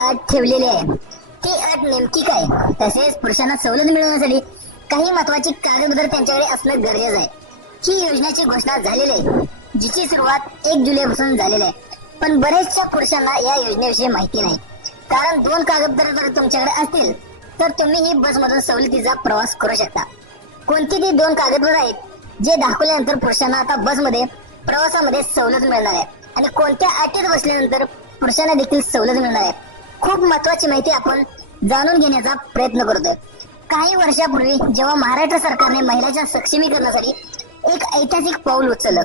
अट ठेवलेली आहे. ती अट नेमकी काय? तसेच पुरुषांना सवलत मिळवण्यासाठी काही महत्वाची कागदपत्र त्यांच्याकडे असणं गरजेचं आहे. ही योजनेची घोषणा झालेली आहे जिची सुरुवात एक जुलै पासून झालेली आहे. पण बरेचशा पुरुषांना या योजनेविषयी माहिती नाही. कारण दोन कागदपत्र जर तुमच्याकडे असतील तर तुम्ही ही बसमधून सवलतीचा प्रवास करू शकता. कोणती ती दोन कागदपत्र आहेत जे दाखवल्यानंतर पुरुषांना आता बसमध्ये प्रवासामध्ये सवलत मिळणार आहे. आणि कोणत्या अटीत बसल्यानंतर पुरुषांना देखील सवलत मिळणार आहे खूप महत्वाची माहिती आपण जाणून घेण्याचा प्रयत्न करतोय. काही वर्षापूर्वी जेव्हा महाराष्ट्र सरकारने महिलांच्या सक्षमीकरणासाठी एक ऐतिहासिक पाऊल उचललं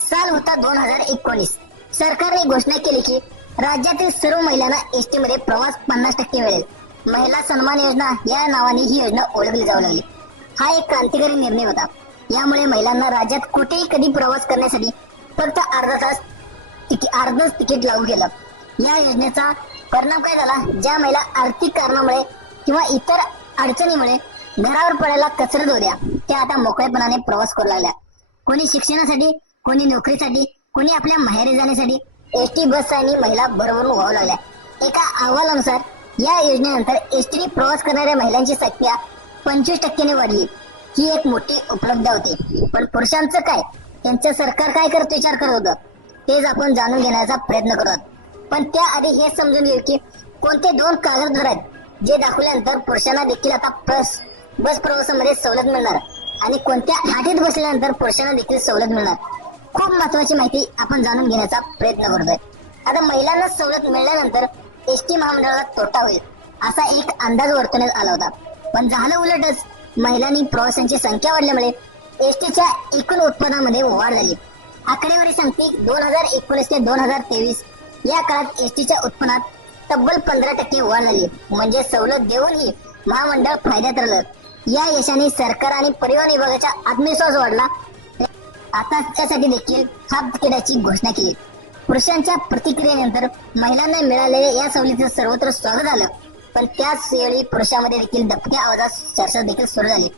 साल होता दोन हजार एकोणीस. सरकारने घोषणा केली की राज्यातील सर्व महिलांना एस टी मध्ये प्रवास पन्नास टक्के मिळेल. महिला सन्मान योजना या नावाने ही योजना ओळखली जाऊ लागली. हा एक क्रांतिकारी निर्णय होता. यामुळे महिलांना राज्यात कुठेही कधी प्रवास करण्यासाठी फक्त अर्धा तास अर्धच तिकीट लागू केलं. या योजनेचा परिणाम काय झाला? ज्या महिला आर्थिक कारणामुळे किंवा इतर अडचणीमुळे घरावर पडायला कचरत होत्या त्या आता मोकळेपणाने प्रवास करू लागल्या. कोणी शिक्षणासाठी कोणी नोकरीसाठी कोणी आपल्या माहेरी जाण्यासाठी एसटी बस आणि महिला भरभरून व्हावं लागल्या. एका अहवालानुसार या योजनेनंतर एसटीने प्रवास करणाऱ्या महिलांची संख्या पंचवीस टक्क्याने वाढली. ही एक मोठी उपलब्ध होती. पण पुरुषांचं काय? त्यांचं सरकार काय करत विचार करत होतं? तेच आपण जाणून घेण्याचा प्रयत्न करत पण त्याआधी हे समजून घेऊ की कोणते दोन कागदपत्र आहेत जे दाखवल्यानंतर पुरुषांना देखील आता बस बस प्रवासामध्ये सवलत मिळणार. आणि कोणत्या हाटीत बसल्यानंतर पुरुषांना देखील सवलत मिळणार. खूप महत्वाची माहिती आपण जाणून घेण्याचा प्रयत्न करतोय. आता महिलांना सवलत मिळाल्यानंतर एसटी महामंडळाला तोटा होईल असा एक अंदाज वर्तवण्यात आला होता. पण झालं उलटच महिलांनी प्रवाशांची संख्या वाढल्यामुळे एसटीच्या एकूण उत्पन्नामध्ये वाढ झाली. आकडेवारी सांगते दोन हजार एकोणीस ते दोन हजार तेवीस या काळात एसटीच्या उत्पन्नात तब्बल पंधरा टक्के वाढ झाली. म्हणजे सवलत देऊनही महामंडळ फायद्यात राहिलं. या यशाने सरकार आणि परिवहन विभागाचा आत्मविश्वास वाढला. आता त्यासाठी देखील हाफ तिकिटाची घोषणा केली. पुरुषांच्या प्रतिक्रियेनंतर महिलांना मिळालेल्या या सवलतीचं सर्वत्र स्वागत झालं. पण त्याच वेळी पुरुषांमध्ये देखील दबक्या आवाजात चर्चा देखील सुरू झाली.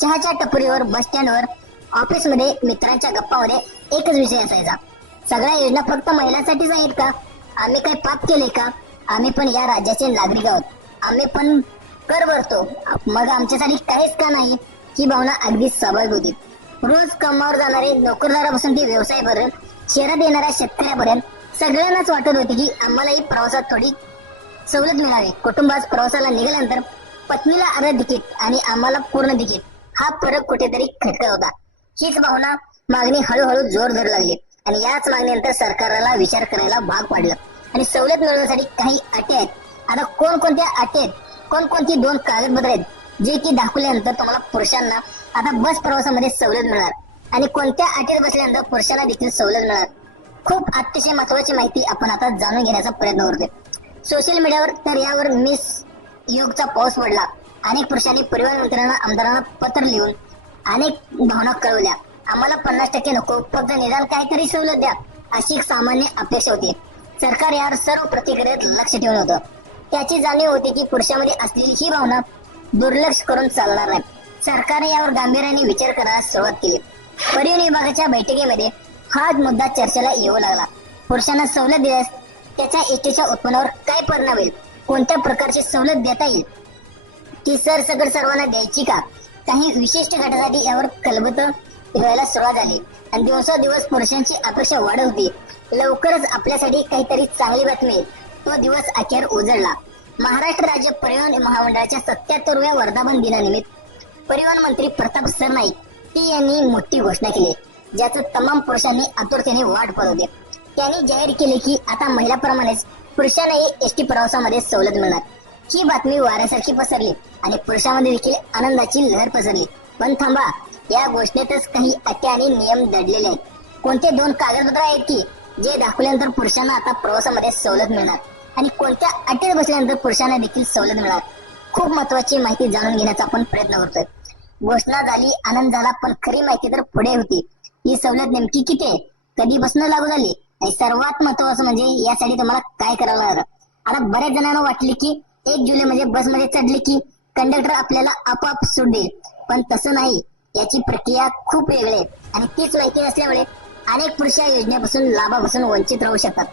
चहाच्या टपरीवर बस स्टँडवर ऑफिसमध्ये मित्रांच्या गप्पामध्ये एकच विषय असायचा. सगळ्या योजना फक्त महिलांसाठीच आहेत का? आम्ही काही पाप केले का? आम्ही पण या राज्याचे नागरिक आहोत. आम्ही पण कर भरतो. मग आमच्यासाठी काहीच का नाही? ही भावना अगदी स्वाभाविक होती. रोज कामावर जाणारे नोकरदारापासून ते व्यवसायापर्यंत शहरात येणाऱ्या शेतकऱ्यापर्यंत सगळ्यांनाच वाटत होती की आम्हालाही प्रवासात थोडी सवलत मिळावी. कुटुंबास प्रवासाला निघाल्यानंतर पत्नीला अर्ध तिकीट आणि आम्हाला पूर्ण तिकीट. हा फरक कुठेतरी खटकत होता. हीच भावना मागणी हळूहळू जोर धरू लागली. आणि याच मागणीनंतर सरकारला विचार करायला भाग पाडलं. आणि सवलत मिळवण्यासाठी काही अटी आहेत. आता कोणकोणत्या अटी आहेत? कोणकोणती दोन कागदपत्र आहेत? जे की दाखवल्यानंतर तुम्हाला पुरुषांना आता बस प्रवासामध्ये सवलत मिळणार. आणि कोणत्या अटीत बसल्यानंतर पुरुषांना देखील सवलत मिळणार? खूप अतिशय महत्वाची माहिती आपण आता जाणून घेण्याचा प्रयत्न करतोय. सोशल मीडियावर तर यावर मिस योगचा पाऊस पडला. अनेक पुरुषांनी परिवहन मंत्र्यांना आमदारांना पत्र लिहून अनेक भावना कळवल्या. आम्हाला पन्नास टक्के नको. फक्त निदान काहीतरी सवलत द्या अशी एक सामान्य अपेक्षा होती. सरकार यावर सर्व प्रतिक्रियेत लक्ष ठेवून होतं. त्याची जाणीव होती की पुरुषांमध्ये असलेली ही भावना दुर्लक्ष करून चालणार नाही. सरकारने यावर गांभीर्याने विचार करायला सुरुवात केली. परिवहन विभागाच्या बैठकीमध्ये हाच मुद्दा चर्चेला येऊ लागला. पुरुषांना सवलत दिल्यास त्याच्या एसटीच्या उत्पन्नावर काय परिणाम होईल? कोणत्या प्रकारची सवलत देता येईल? ती सरसकट सर्वांना द्यायची का? काही विशिष्ट गटासाठी यावर कलबत मिळायला सुरुवात झाली. आणि दिवसेंदिवस पुरुषांची अपेक्षा वाढत होती. लवकरच आपल्यासाठी काहीतरी चांगली बातमी तो दिवस अखेर उजळला. महाराष्ट्र राज्य परिवहन महामंडळाच्या सत्याहत्तरव्या वर्धापन दिनानिमित्त परिवहन मंत्री प्रताप सरनाईक यांनी मोठी घोषणा केली. ज्याचं तमाम पुरुषांनी आतुरतेने वाट पाहत होते त्यांनी जाहीर केले की आता महिलाप्रमाणेच पुरुषांनाही एस टी प्रवासामध्ये सवलत मिळणार. ही बातमी वाऱ्यासारखी पसरली आणि पुरुषांमध्ये देखील आनंदाची लहर पसरली. पण थांबा या घोषणेतच काही अटी आणि नियम दडलेले आहेत. कोणते दोन कागदपत्र आहेत की जे दाखवल्यानंतर पुरुषांना आता प्रवासामध्ये सवलत मिळणार? आणि कोणत्या अटीत बसल्यानंतर पुरुषांना देखील सवलत मिळणार? खूप महत्वाची माहिती जाणून घेण्याचा आपण प्रयत्न करतोय. घोषणा झाली आनंद झाला पण खरी माहिती तर पुढे होती. ही सवलत नेमकी किती आहे? कधीपासून लागू झाली? आणि सर्वात महत्वाचं म्हणजे यासाठी तुम्हाला काय करावं लागलं आता बऱ्याच जणांना वाटले की एक जुलै म्हणजे बसमध्ये चढले की कंडक्टर आपल्याला आपोआप सूट देईल पण तसं नाही. याची प्रक्रिया खूप वेगळी आहे. आणि तीच माहिती नसल्यामुळे अनेक पुरुष या योजनेपासून लाभापासून वंचित राहू शकतात.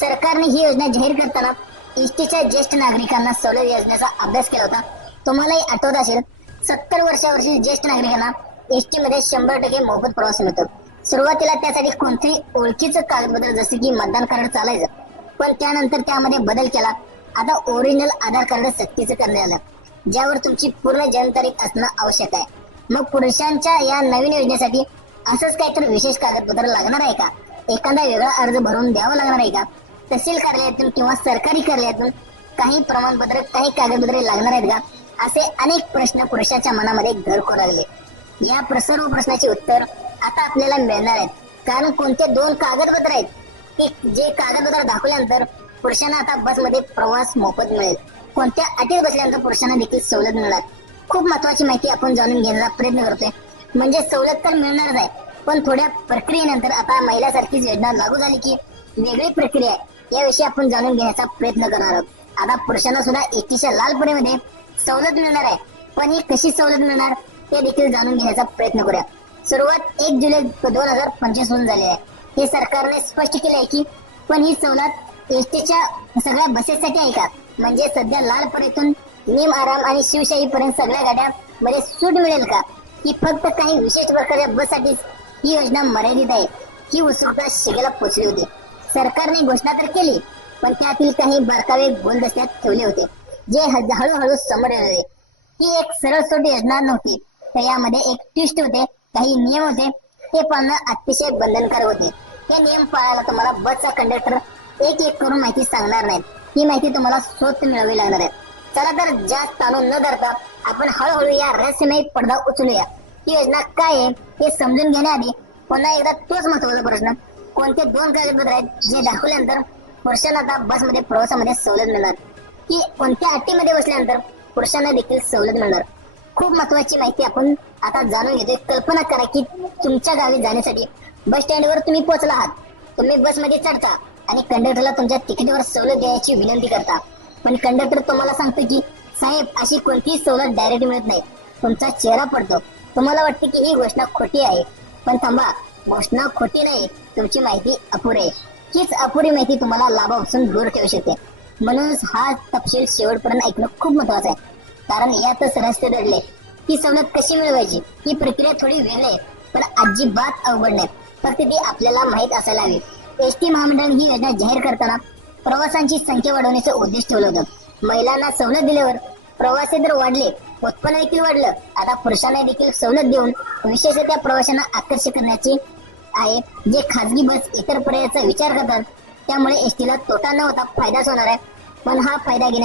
सरकारने ही योजना जाहीर करताना इष्टीच्या ज्येष्ठ नागरिकांना सवलत योजनेचा अभ्यास केला होता. तुम्हालाही आठवत असेल सत्तर वर्षावरची ज्येष्ठ नागरिकांना एसटी मध्ये शंभर टक्के मोफत प्रवास मिळतो. सुरुवातीला त्यासाठी कोणतेही ओळखीचं कागदपत्र जसे की मतदान कार्ड चालायचं. पण त्यानंतर त्यामध्ये बदल केला. आता ओरिजिनल आधार कार्ड सक्तीचं करण्यात आलं. ज्यावर तुमची पूर्ण जन्मतारीख असणं आवश्यक आहे. मग पुरुषांच्या या नवीन योजनेसाठी असंच काहीतरी विशेष कागदपत्र लागणार आहे का? एखादा वेगळा अर्ज भरून द्यावा लागणार आहे का? तहसील कार्यालयातून किंवा सरकारी कार्यालयातून काही प्रमाणपत्र काही कागदपत्रे लागणार आहेत का? असे अनेक प्रश्न पुरुषाच्या मनामध्ये घर लागले या सर्व प्रश्नाचे उत्तर आता आपल्याला मिळणार आहेत. कारण कोणते दोन कागदपत्र आहेत? की जे कागदपत्र दाखवल्यानंतर पुरुषांना आता बसमध्ये प्रवास मोफत मिळेल. कोणत्या अटीत बसल्यानंतर पुरुषांना देखील सवलत मिळणार? खूप महत्वाची माहिती आपण जाणून घेण्याचा प्रयत्न करतोय. म्हणजे सवलत तर मिळणारच आहे पण थोड्या प्रक्रियेनंतर आता महिलासारखीच योजना लागू झाली की वेगळी प्रक्रिया आहे. याविषयी आपण जाणून घेण्याचा प्रयत्न करणार आहोत. आता पुरुषांना सुद्धा एकीच्या लालपणीमध्ये सवलत मिळणार आहे. पण ही कशी सवलत मिळणार ते देखील जाणून घेण्याचा प्रयत्न करूया. सुरुवात एक जुलै दोन हजार पंचवीस होऊन झाली आहे. हे सरकारने स्पष्ट केले आहे की पण ही सवलत एसटीच्या सगळ्या बसेससाठी आहे का? म्हणजे सध्या लालपणीतून नेम आराम आणि शिवशाही पर्यंत सगळ्या गाड्या मध्ये सूट मिळेल का? ही फक्त काही विशेष प्रकारच्या बससाठी ही योजना मर्यादित आहे. ही उत्सुकता शिगेला पोचली होती. सरकारने घोषणा तर केली पण त्यातील काही बारकावे गोलदस्त्यात ठेवले होते जे हळूहळू समोर येत होते. ही एक सरळ सोट योजना नव्हती तर यामध्ये एक ट्विस्ट होते काही नियम होते ते पाळणं अतिशय बंधनकारक होते. हे नियम पाळायला तुम्हाला बसचा कंडक्टर एक एक करून माहिती सांगणार नाहीत. ही माहिती तुम्हाला स्वतः मिळावी लागणार आहे. चला तर जास्त ताणून न धरता आपण हळूहळू या रहस्यमय पडदा उचलूया. ही योजना काय आहे हे समजून घेण्याआधी पुन्हा एकदा तोच महत्त्वाचा प्रश्न. कोणते दोन कागदपत्र आहेत जे दाखवल्यानंतर पुरुषांना आता बसमध्ये प्रवासामध्ये सवलत मिळणार? की कोणत्या अटीमध्ये बसल्यानंतर पुरुषांना देखील सवलत मिळणार? खूप महत्वाची माहिती आपण आता जाणून घेतोय. कल्पना करा की तुमच्या गावी जाण्यासाठी बस स्टँडवर तुम्ही पोहोचला आहात. तुम्ही बसमध्ये चढता आणि कंडक्टरला तुमच्या तिकीटवर सवलत द्यायची विनंती करता. पण कंडक्टर तुम्हाला सांगतो की साहेब अशी कोणतीही सवलत डायरेक्ट मिळत नाही. तुमचा चेहरा पडतो. तुम्हाला वाटते की ही घोषणा खोटी आहे. पण थांबा घोषणा खोटी नाही. तुमची माहिती अपुरी आहे. हीच अपुरी माहिती तुम्हाला लाभापासून दूर ठेवू शकते. म्हणूनच हा तपशील शेवटपर्यंत ऐकणं खूप महत्वाचं आहे. कारण यातच रहस्य दडले. ही सवलत कशी मिळवायची? ही प्रक्रिया थोडी वेगळी आहे पण अजिबात अवघड नाही. फक्त ती आपल्याला माहीत असायला हवी. एस टी महामंडळ ही योजना जाहीर करताना प्रवासांची संख्या वाढवण्याचं उद्देश ठेवलं होतं. महिलांना सवलत दिल्यावर प्रवासी तर वाढले उत्पन्न देखील वाढलं. आता पुरुषांना देखील सवलत देऊन विशेषतः प्रवाशांना आकर्षित करण्याची आहे. जे खाजगी बस इतर पर्यायाचा विचार करतात त्यामुळे एसटीला तोटा न होता फायदाच होणार आहे. पण हा फायदा घेण्या